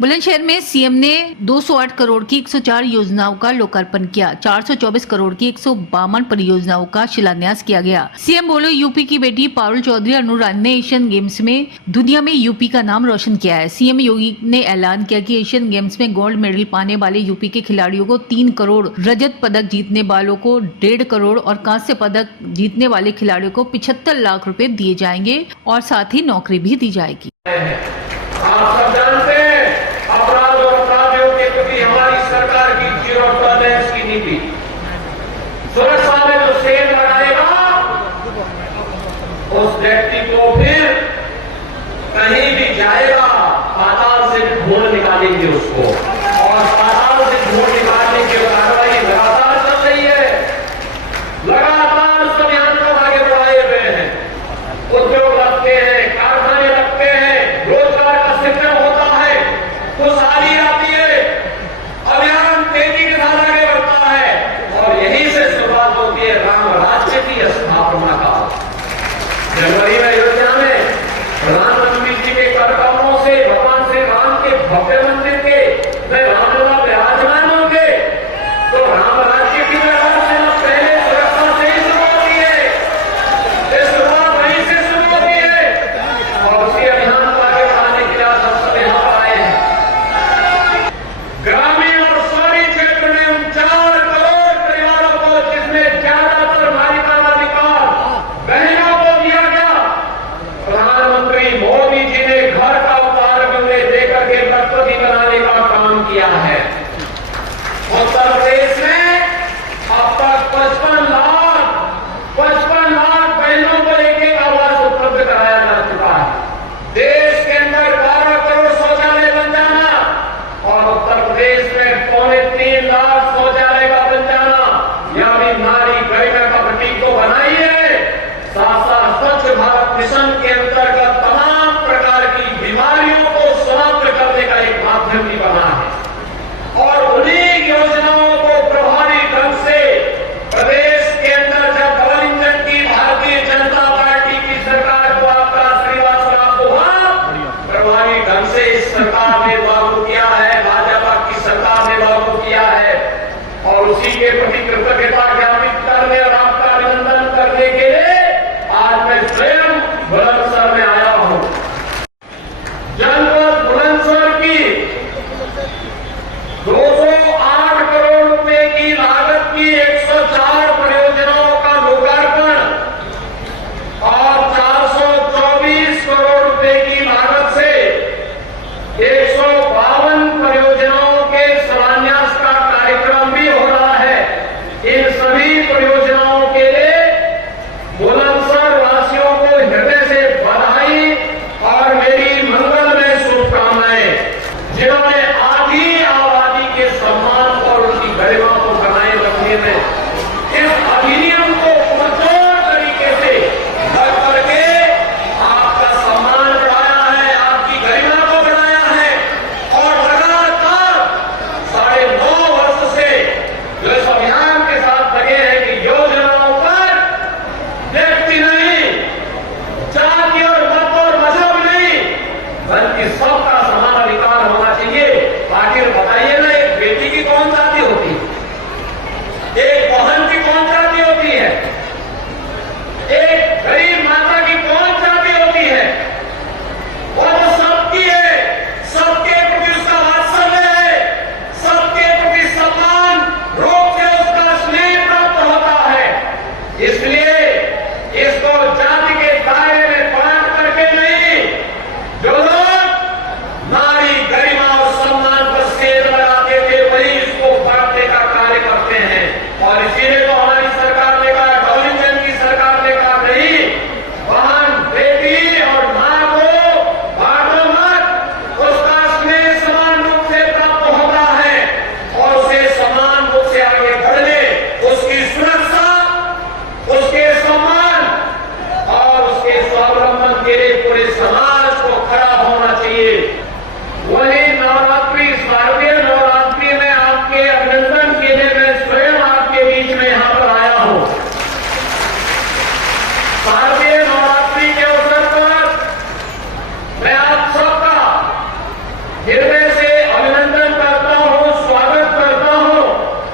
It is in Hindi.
बुलंदशहर में सीएम ने 208 करोड़ की 104 योजनाओं का लोकार्पण किया। 424 करोड़ की 152 परियोजनाओं का शिलान्यास किया गया। सीएम बोले, यूपी की बेटी पारुल चौधरी अनुरानी ने एशियन गेम्स में दुनिया में यूपी का नाम रोशन किया है। सीएम योगी ने ऐलान किया कि एशियन गेम्स में गोल्ड मेडल पाने वाले यूपी के खिलाड़ियों को 3 करोड़, रजत पदक जीतने वालों को 1.5 करोड़ और कांस्य पदक जीतने वाले खिलाड़ियों को 75 लाख रुपए दिए जाएंगे और साथ ही नौकरी भी दी जाएगी। आप सब जानते हैं अपराध और अपराधियों के प्रति हमारी सरकार की जीरो टॉलरेंस की नीति। सुरक्षा में जो सेल लगाएगा उस व्यक्ति को फिर कहीं भी जाएगा पाताल से ढूंढ निकालेंगे उसको, और पाताल से ढूंढ निकालने की कार्रवाई लगातार चल रही है। लगातार उस अभियान को आगे बढ़ाए हुए हैं। उद्योग लगते हैं, कारखाने लगते हैं, रोजगार का सृजन होता है, खुशहाली आती है, अभियान तेजी के साथ आगे बढ़ता है और यहीं से शुरुआत होती है राम राज्य की स्थापना का। जनवरी में अयोध्या में प्रधानमंत्री जी के कर कमलों से भगवान श्री राम के भव्य मंदिर के रामलला विराजमान होंगे, तो राम राज्य की पहले सुरक्षा से ही शुरू होती है। ये शुरुआत वहीं से शुरू होती है और उसी अभियान को आगे बढ़ाने के लिए आज हम सब यहाँ पर आए हैं। ग्रामीण और शहरी क्षेत्र में 4 करोड़ परिवारों को, जिसमें ज्यादातर बालिकाधिकार बहनों को दिया गया, प्रधानमंत्री मोदी जी ने घर का उपहार बंगले देकर के लखपति बनाने का काम किया है। उत्तर प्रदेश में अब तक 55 लाख बहनों को एक आवास उपलब्ध कराया जा चुका है। देश के अंदर 12 करोड़ शौचालय बन जाना और उत्तर प्रदेश में 3.25 लाख शौचालय का बन जाना, यह भी नारी गरिमा का प्रतीक तो बनाई है। साथ साथ स्वच्छ भारत मिशन के अंतर्गत तमाम प्रकार की बीमारियों को समाप्त करने का एक माध्यम भी बना है और उन्हीं योजनाओं को प्रभावी ढंग से प्रदेश के अंदर जब डबल इंजन की भारतीय जनता पार्टी की सरकार को आपका आशीर्वाद प्राप्त हुआ, प्रभावी ढंग से इस सरकार ने लागू किया है, भाजपा की सरकार ने लागू किया है और उसी के प्रति कृतज्ञता